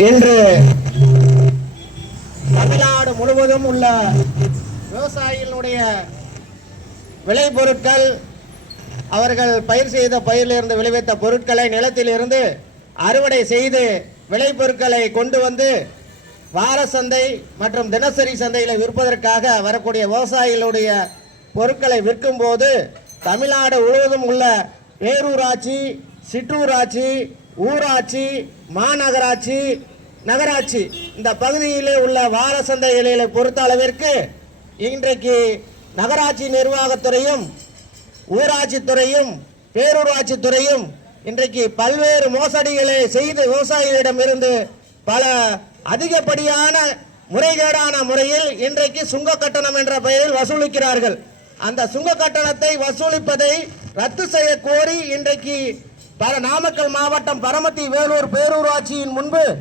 இன்று தமிழ்நாடு முழுவதும் உள்ள விவசாயிகளுடைய விளைபொருட்கள் அவர்கள் பயிர் செய்த பயிரிலிருந்து விளைவித்த பொருட்களை நிலத்திலிருந்து அறுவடை செய்து விளைபொருட்களை கொண்டு வந்து வார சந்தை மற்றும் தினசரி சந்தையில் விற்பதற்காக வரக்கூடிய விவசாயிகளுடைய பொருட்களை விற்கும் போது தமிழ்நாடு முழுவதும் உள்ள பேரூராட்சி சிற்றூராட்சி ஊராட்சி மாநகராட்சி நகராட்சி. இந்த பகுதியிலே உள்ள வார சந்தைகளை பொறுத்த அளவிற்கு இன்றைக்கு நகராட்சி நிர்வாகத்துறையும் ஊராட்சி துறையும் பேரூராட்சி துறையும் இன்றைக்கு பல்வேறு மோசடிகளை செய்து விவசாயிகளிடமிருந்து பல அதிகப்படியான முறைகேடான முறையில் இன்றைக்கு சுங்க கட்டணம் என்ற பெயரில் வசூலிக்கிறார்கள். அந்த சுங்க கட்டணத்தை வசூலிப்பதை ரத்து செய்ய கோரி இன்றைக்கு நாமக்கல் மாவட்டம் பரமத்தி வேலூர் பேரூராட்சியின் முன்பு